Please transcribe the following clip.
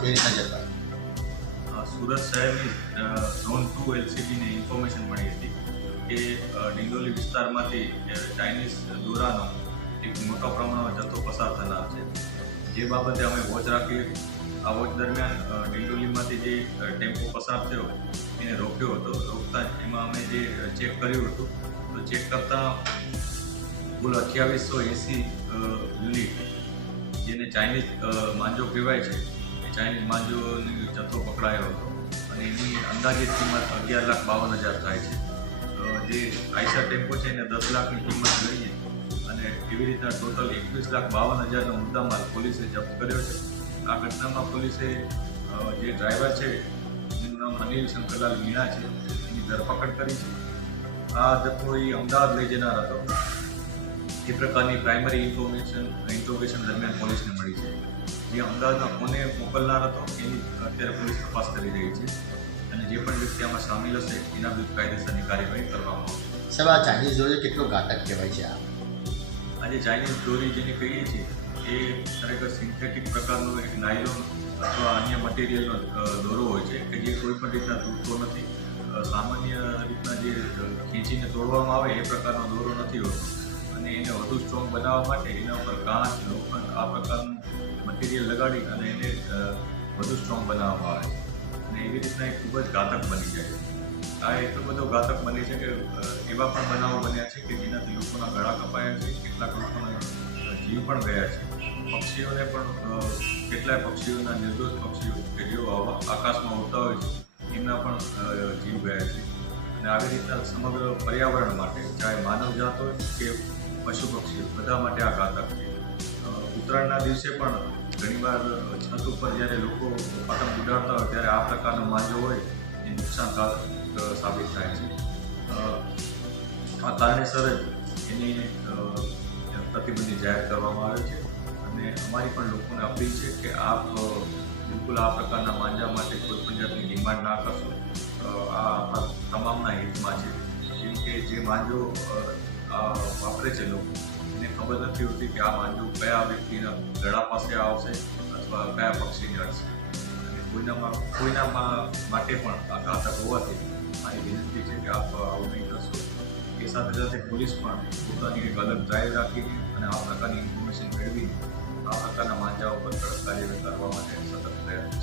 કઈ રીતના જતા? સુરત શહેરની ઝોન 2 એલસીબીને ઇન્ફોર્મેશન મળી હતી કે ડિંડોલી વિસ્તારમાંથી ચાઇનીઝ દોરાનો એક મોટો પ્રમાણમાં જથ્થો પસાર થનાર છે. જે બાબતે અમે વોચ રાખી. આ વોચ દરમિયાન ડિંડોલીમાંથી જે ટેમ્પો પસાર થયો એને રોક્યો હતો. રોકતા એમાં અમે જે ચેક કર્યું હતું તો ચેક કરતાં કુલ 2880 યુનિટ જેને ચાઇનીઝ માંજો કહેવાય છે એ ચાઇનીઝ માંજોની જથ્થો પકડાયો હતો અને એની અંદાજિત કિંમત 11,52,000 થાય છે. જે આઈસર ટેમ્પો છે એને 10 લાખની કિંમત લઈએ અને એવી રીતના ટોટલ 21,52,000નો મુદ્દામાલ પોલીસે જપ્ત કર્યો છે. આ ઘટનામાં પોલીસે જે ડ્રાઈવર છે એનું નામ અનિલ શંકરલાલ મીણા છે એની ધરપકડ કરી છે. આ જથ્થો એ અમદાવાદ લઈ જનાર હતો એ પ્રકારની પ્રાઇમરી ઇન્ટ્રોગેશન દરમિયાન પોલીસને મળી છે. જે અમદાવાદમાં કોને મોકલનાર હતો એની અત્યારે પોલીસ તપાસ કરી રહી છે અને જે પણ વ્યક્તિ આમાં સામેલ હશે એના વિરુદ્ધ કાયદેસરની કાર્યવાહી કરવામાં આવશે. સાહેબ, આ ચાઇનીઝ દોરી કેટલો ઘાતક કહેવાય છે? આજે ચાઇનીઝ દોરી જેને કહીએ છીએ એ ખરેખર સિન્થેટિક પ્રકારનો એક નાયલોન અથવા અન્ય મટીરિયલનો દોરો હોય છે કે જે કોઈ પણ રીતના તૂટતો નથી. સામાન્ય રીતના જે ખીંચીને તોડવામાં આવે એ પ્રકારનો દોરો નથી હોતો અને એને વધુ સ્ટ્રોંગ બનાવવા માટે એના ઉપર કાચ, લોખંડ આ પ્રકારનું મટીરિયલ લગાડી અને એને વધુ સ્ટ્રોંગ બનાવવામાં આવે છે અને એવી રીતના એ ખૂબ જ ઘાતક બની જાય છે. આ એટલો બધો ઘાતક બની છે કે એવા પણ બનાવો બન્યા છે કે જેનાથી લોકોના ગળા કપાયા છે, કેટલાક લોકોના જીવ પણ ગયા છે. પક્ષીઓને પણ કેટલાય પક્ષીઓના નિર્દોષ પક્ષીઓ કે જેઓ આકાશમાં ઉડતા હોય છે એમના પણ જીવ ગયા છે અને આવી રીતના સમગ્ર પર્યાવરણ માટે ચાહે માનવજાત હોય કે પશુ પક્ષીઓ બધા માટે આ ઘાતક છે. ઉત્તરાયણના દિવસે પણ ઘણીવાર છત ઉપર જ્યારે લોકો પતંગ ઉડાડતા હોય ત્યારે આ પ્રકારનો માંજો હોય એ નુકસાનકારક સાબિત થાય છે. આ કારણેસર જ એની પ્રતિબંધિત જાહેર કરવામાં આવે છે અને અમારી પણ લોકોને અપીલ છે કે આપ બિલકુલ આ પ્રકારના માંજા માટે કોઈ પણ જાતની ડિમાન્ડ ના કરશો. આ આપણા તમામના હિતમાં છે. કેમ કે જે માંજો વાપરે છે લોકો એને ખબર નથી હોતી કે આ માંજો કયા વ્યક્તિના ગળા પાસે આવશે અથવા કયા પક્ષીને અડશે અને કોઈના માટે પણ આ ઘાતક હોવાથી મારી વિનંતી છે કે આપ આવું નહીં કરશો. એ સાથે સાથે પોલીસ પણ પોતાની એક અલગ ડ્રાઈવ રાખીને અને આ પ્રકારની ઇન્ફોર્મેશન મેળવીને આ પ્રકારના માંજાઓ પર કડક કાર્યવાહી કરવા માટે સતત પ્રયત્ન